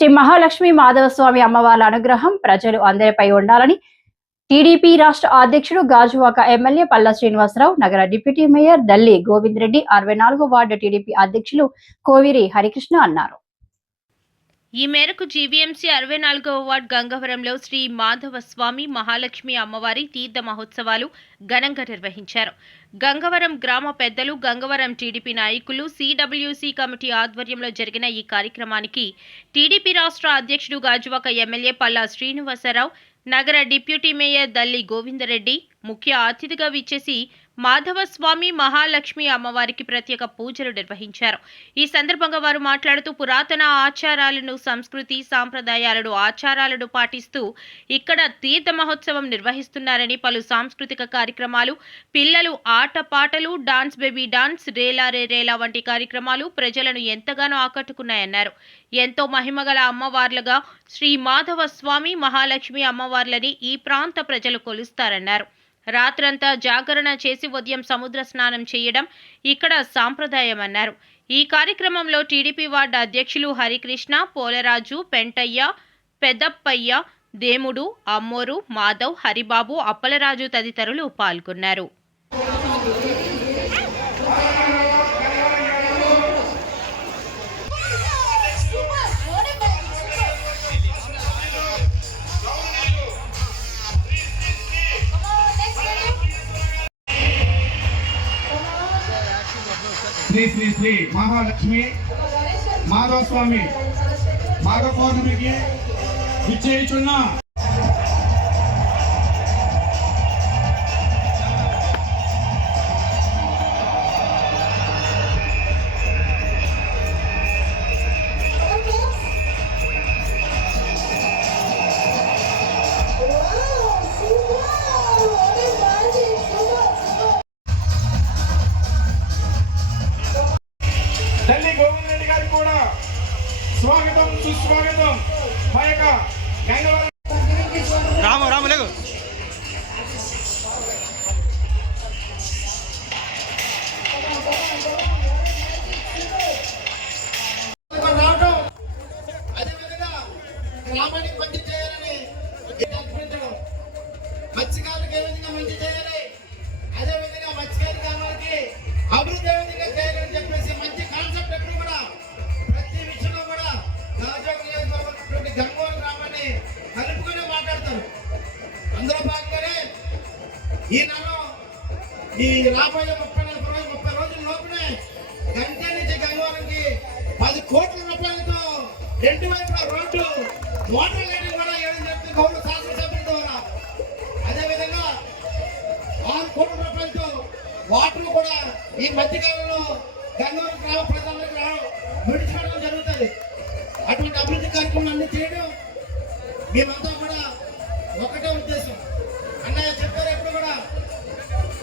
శ్రీ మహాలక్ష్మి మాధవస్వామి అమ్మవార్ల అనుగ్రహం ప్రజలు అందరిపై ఉండాలని టీడీపీ రాష్ట్ర అధ్యక్షుడు గాజువాక ఎమ్మెల్యే పల్లా శ్రీనివాసరావు, నగర డిప్యూటీ మేయర్ దల్లి గోవింద్ రెడ్డి, 64వ వార్డు టీడీపీ అధ్యక్షులు కోవిరి హరికృష్ణ అన్నారు. ఈ మేరకు జీవీఎంసీ 64వ వార్డు గంగవరంలో శ్రీ మాధవస్వామి మహాలక్ష్మి అమ్మవారి తీర్థ మహోత్సవాలు ఘనంగా నిర్వహించారు. గంగవరం గ్రామ పెద్దలు, గంగవరం టీడీపీ నాయకులు, సిడబ్ల్యూసీ కమిటీ ఆధ్వర్యంలో జరిగిన ఈ కార్యక్రమానికి టీడీపీ రాష్ట్ర అధ్యక్షుడు గాజువాక ఎమ్మెల్యే పల్లా శ్రీనివాసరావు, నగర డిప్యూటీ మేయర్ దల్లి గోవిందరెడ్డి ముఖ్య అతిథిగా విచ్చేసి మాధవస్వామి మహాలక్ష్మి అమ్మవారికి ప్రత్యేక పూజలు నిర్వహించారు. ఈ సందర్భంగా వారు మాట్లాడుతూ పురాతన ఆచారాలను, సంస్కృతి సాంప్రదాయాలను, ఆచారాలను పాటిస్తూ ఇక్కడ తీర్థ మహోత్సవం నిర్వహిస్తున్నారని, పలు సాంస్కృతిక కార్యక్రమాలు, పిల్లలు ఆటపాటలు, డాన్స్ బేబీ డాన్స్, రేలా రే రేలా వంటి కార్యక్రమాలు ప్రజలను ఎంతగానో ఆకట్టుకున్నాయన్నారు. ఎంతో మహిమగల అమ్మవార్లుగా శ్రీ మాధవస్వామి మహాలక్ష్మి అమ్మవార్లని ఈ ప్రాంత ప్రజలు కొలుస్తారన్నారు. రాత్రంతా జాగరణ చేసి ఉదయం సముద్ర స్నానం చేయడం ఇక్కడ సాంప్రదాయమన్నారు. ఈ కార్యక్రమంలో టీడీపీ వార్డు అధ్యక్షులు హరికృష్ణ, పోలరాజు, పెంటయ్య, పెద్దప్పయ్య, దేముడు, అమ్మోరు, మాధవ్, హరిబాబు, అప్పలరాజు తదితరులు పాల్గొన్నారు. శ్రీ శ్రీ శ్రీ మహాలక్ష్మి మాధవస్వామి మాఘ పౌర్ణమికి విచ్చేయుచున్న దల్లి గోవింద్ రెడ్డి గారికి కూడా స్వాగతం, సుస్వాగతం. మా యొక్క గంగవరం రాములేదు రావడం, అదేవిధంగా గ్రామానికి మంచి చేయాలని అర్పించడం, మత్స్యకారులకు ఏ విధంగా మంచి చేయాలి, అదేవిధంగా మత్స్యకారు గ్రామానికి అభివృద్ధి ఏ విధంగా చేయాలని చెప్పేసి మంచి కాన్సెప్ట్ ఎప్పుడు కూడా ప్రతి విషయంలో కూడా గాజువాక నియోజకవర్గం గంగవరం గ్రామాన్ని కలుపుకొని మాట్లాడతారు. అందులో భాగంగానే ఈ నెలలో ఈ రాబోయే 30 రోజుల లోపునే గంటల నుంచి గంగవరంకి 10 కోట్ల రూపాయలతో 2 వైపుల రోడ్డు, మోటార్ లైటింగ్ కూడా వేయడం జరుగుతుంది గౌరవ శాసనసభ్యుల ద్వారా. అదేవిధంగా 6 కోట్ల రూపాయలతో వాటర్ కూడా ఈ మధ్యకాలంలో గంగవరం గ్రామ ప్రజలకు విడిచిపెట్టడం జరుగుతుంది. అటువంటి అభివృద్ధి కార్యక్రమం అన్ని చేయడం మేమంతా కూడా ఒకటే ఉద్దేశం. అన్నయ్య చెప్పారు ఎప్పుడు కూడా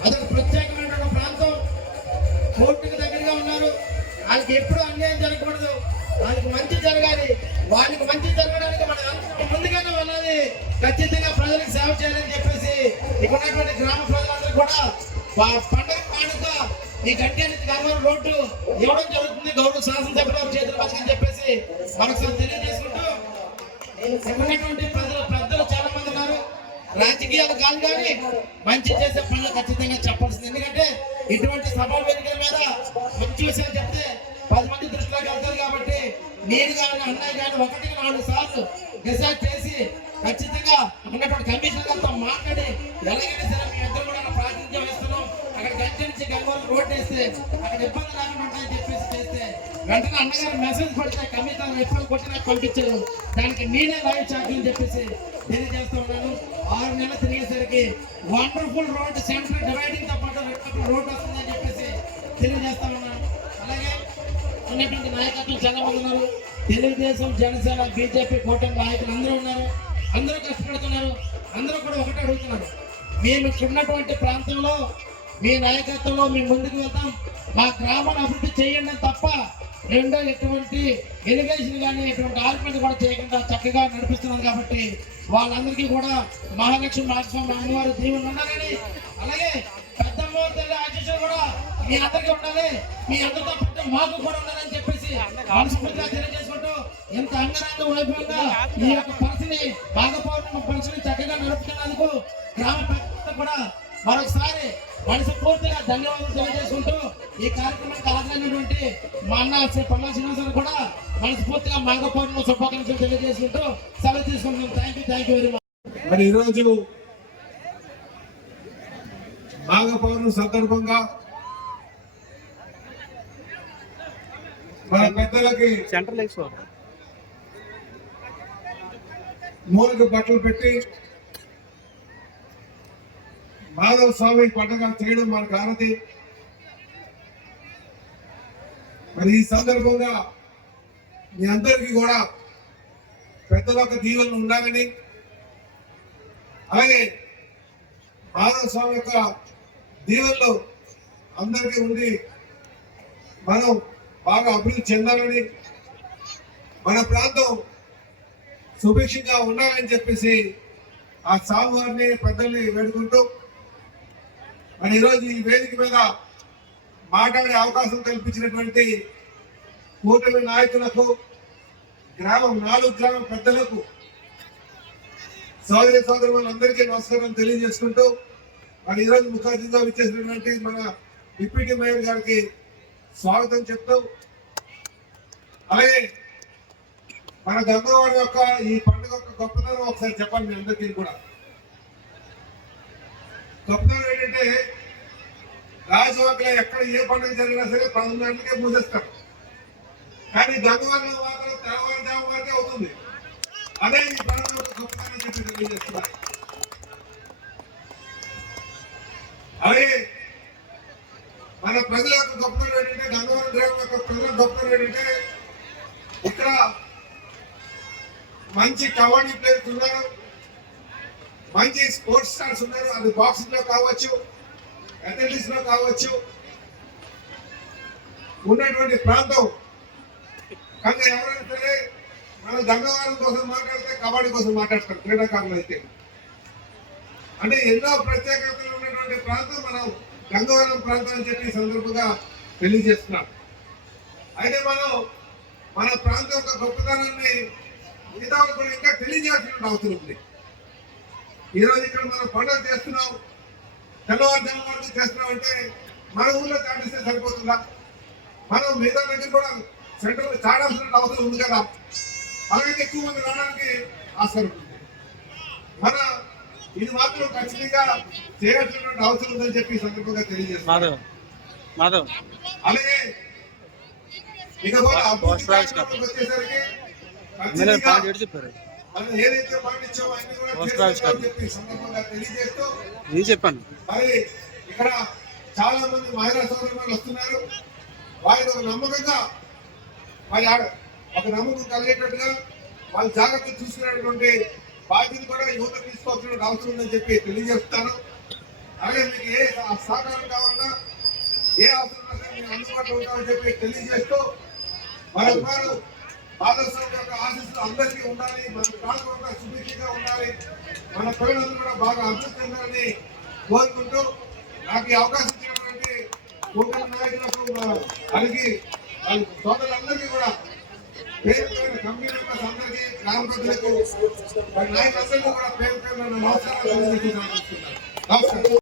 అదొక ప్రత్యేకమైన ప్రాంతం, కోర్టుకు దగ్గరగా ఉన్నారు, వాళ్ళకి ఎప్పుడు అన్యాయం జరగకూడదు, వాళ్ళకి మంచి జరగాలి. వాళ్ళకి మంచి జరగడానికి మనం ముందుగానే వెళ్ళాలి, ఖచ్చితంగా ప్రజలకు సేవ చేయాలని చెప్పేసి ఇక్కడ ఉన్నటువంటి గ్రామ ప్రజలందరూ కూడా పండుగ కానుక ఈ గంటల నుంచి గంగవరం రోడ్డు ఇవ్వడం జరుగుతుంది గౌరవ శాసనసభ్యుల చేతులు పథకం చెప్పేసి మరొకసారి తెలియజేసుకుంటూ, ఉన్నటువంటి పెద్దలు చాలా మంది ఉన్నారు. రాజకీయాలు కాదు కానీ మంచి చేసే పనులు ఖచ్చితంగా చెప్పాల్సింది. ఎందుకంటే ఇటువంటి సభా వేదికల మీద మంచి విషయాలు చెప్తే 10 మంది దృష్టిలోకి వెళ్తారు. కాబట్టి నేను కానీ అన్నయ్య కానీ 1-4 సార్లు డిసైడ్ చేసి ఖచ్చితంగా ఉన్నటువంటి కమిషనర్లతో మాట్లాడి ఎలాగైనా సరే మీ ఇద్దరు కూడా ప్రాతినిధ్యం వహిస్తున్నాం, అక్కడ గంట నుంచి గంగవరం రోడ్ వేస్తే అక్కడ ఇబ్బంది లేకుండా ఉంటాయని చెప్పేసి చేస్తే వెంటనే అన్నగారు మెసేజ్ పడితే కమిషనర్ ఎప్పుడు కొట్టినా పంపించారు. దానికి నేనే లైవ్ చార్జింగ్ చెప్పేసి తెలియజేస్తూ ఉన్నాను. 6 నెలలు తిరిగేసరికి వండర్ఫుల్ రోడ్, సెంట్రల్ డివైడింగ్ తో పాటు రోడ్ వస్తుందని చెప్పేసి తెలియజేస్తా ఉన్నాను. అలాగే ఉన్నటువంటి నాయకత్వం చాలా మంది ఉన్నారు. తెలుగుదేశం, జనసేన, బీజేపీ కూటమి నాయకులు అందరూ ఉన్నారు. అందరూ కష్టపడుతున్నారు. అందరూ కూడా ఒకటే అడుగుతున్నారు, మేము ఉన్నటువంటి ప్రాంతంలో మీ నాయకత్వంలో మేము ముందుకు వెళ్తాం, మా గ్రామాన్ని అభివృద్ధి చేయండి తప్ప రెండో ఎటువంటి ఎలిగేషన్ కానీ ఎటువంటి ఆర్గ్యుమెంట్ కూడా చేయకుండా చక్కగా నడిపిస్తున్నారు. కాబట్టి వాళ్ళందరికీ కూడా మహాలక్ష్మి మాధవస్వామి అమ్మవారి దీవెనలు ఉండాలని, అలాగే పెద్దమ్మ తల్లి ఆశీస్సులు కూడా మీ అందరికీ ఉండాలి, మీ అందరితో పాటు మాకు కూడా ఉండాలని చెప్పేసి మనస్ఫూర్తిగా తెలియజేసుకుంటూ ఇంత అంగరంగ వైభవంగా ఈ యొక్క పరిస్థితి భాగపౌర్ణమి పరిస్థితి చక్కగా నడుపుతున్నందుకు గ్రామ పెద్దలు కూడా మరొకసారి మనస్ఫూర్తిగా ధన్యవాదాలు తెలియజేసుకుంటూ ఈ కార్యక్రమానికి హాజరైనటువంటి మా అన్న శ్రీ పల్లా శ్రీనివాసరావు కూడా మనస్ఫూర్తిగా మాఘ పౌర్ణమి శుభాకాంక్షలు తెలియజేసుకుంటూ సెలవు తీసుకుంటున్నాం. Thank you very much. మరి ఈరోజు మాఘ పౌర్ణమి సందర్భంగా మన పెద్దలకి సెంట్రల్ ఎక్స్పో మూలకు బట్టలు పెట్టి మాధవ స్వామి పండుగ చేయడం మనకు ఆనతి. మరి ఈ సందర్భంగా మీ అందరికీ కూడా పెద్దల యొక్క దీవెనలు ఉండాలని, అలాగే మాధవ స్వామి యొక్క దీవెనలు అందరికీ ఉండి మనం బాగా అభివృద్ధి చెందాలని, మన ప్రాంతం సుభిక్షంగా ఉండాలని చెప్పేసి ఆ స్వామివారిని పెద్దల్ని వేడుకుంటూ మరి ఈరోజు ఈ వేదిక మీద మాట్లాడే అవకాశం కల్పించినటువంటి కూటమి నాయకులకు, గ్రామం 4 గ్రామ పెద్దలకు, సోదరి సోదరులందరికీ నమస్కారం తెలియజేసుకుంటూ మరి ఈరోజు ముఖ్య అతిథిగా విచ్చేసినటువంటి మన డిప్యూటీ మేయర్ గారికి స్వాగతం చెప్తూ, అలాగే మన గంగవాడ యొక్క ఈ పండుగ యొక్క గొప్పతనం ఒకసారి చెప్పండి మీ అందరికీ కూడా. గొప్పతనం ఏంటంటే రాజవాకలో ఎక్కడ ఏ పండుగ జరిగినా సరే 11 గంటలకే పూజిస్తారు, కానీ గంగవాడలో మాత్రం తెల్లవారుజాము వరకే అవుతుంది. అదే ఈ పండుగ యొక్క గొప్పతనం చెప్పి తెలియజేస్తున్నారు. అలాగే మన ప్రజల యొక్క గొప్పతనం ఏంటంటే, గంగవరం గ్రామం యొక్క ప్రజల గొప్పతనం ఏంటంటే ఇక్కడ మంచి కబడ్డీ ప్లేయర్స్ ఉన్నారు, మంచి స్పోర్ట్స్ స్టార్స్ ఉన్నారు. అది బాక్సింగ్ లో కావచ్చు, అథ్లెటిక్స్ లో కావచ్చు, ఉన్నటువంటి ప్రాంతం. కానీ ఎవరైనా సరే మన గంగవరం కోసం మాట్లాడితే కబడ్డీ కోసం మాట్లాడతారు క్రీడాకారులు అయితే. అంటే ఎన్నో ప్రత్యేకతలు ఉన్నటువంటి ప్రాంతం మనం గంగవరం ప్రాంతం అని చెప్పి సందర్భంగా తెలియజేస్తున్నాం. అయితే మనం మన ప్రాంతం యొక్క గొప్పతనాన్ని మిగతా కూడా ఇంకా తెలియజేయాల్సిన అవసరం ఉంది. ఈరోజు ఇక్కడ మనం పండుగ చేస్తున్నాం, తెల్లవారుజాము వరకు చేస్తున్నాం అంటే మన ఊళ్ళో చాటిస్తే సరిపోతుందా? మనం మిగతా దగ్గర కూడా సెంటర్లో చాటాల్సిన అవసరం ఉంది కదా. అలాగే ఎక్కువ మంది రావడానికి ఆస్కారం ఉంది. మన ఇది మాత్రం ఖచ్చితంగా చేయాల్సినటువంటి అవసరం ఉందని చెప్పి సందర్భంగా తెలియజేస్తున్నాం. అలాగే ఇక వచ్చేసరికి మనం ఏదైతే పాటించామో అన్ని కూడా చెప్పి సందర్భంగా తెలియజేస్తూ చెప్పండి. మరి ఇక్కడ చాలా మంది మహిళా సోదరులు వస్తున్నారు. వారికి ఒక నమ్మకంగా మరి ఒక నమ్మకం కలిగేటట్టుగా వాళ్ళు జాగ్రత్తలు చూసుకునేటువంటి బాధ్యత కూడా యువత తీసుకోవాల్సిన అవసరం ఉందని చెప్పి తెలియజేస్తాను. అలాగే మీకు ఏ సహకారం కావాలన్నా, ఏ అవసరం మేము అందుబాటులో ఉంటామని చెప్పి తెలియజేస్తూ మరొకరు మాధవస్వామి యొక్క ఆశీస్సులు అందరికీ ఉండాలి, మన ప్రాంతం కూడా సుభిక్షంగా ఉండాలి, మన పిల్లలందరూ కూడా బాగా అభివృద్ధి చెందాలని కోరుకుంటూ నాకు ఈ అవకాశం ఇచ్చినటువంటి కూటమి నాయకులకు అలాగే వాళ్ళ సోదరులందరికీ కూడా పేరు పేరు కమిటీ మెంబర్స్ అందరికీ, గ్రామ ప్రజలకు నాయకులందరికీ కూడా పేరు పేరు నమస్కారాలు. నమస్కారం.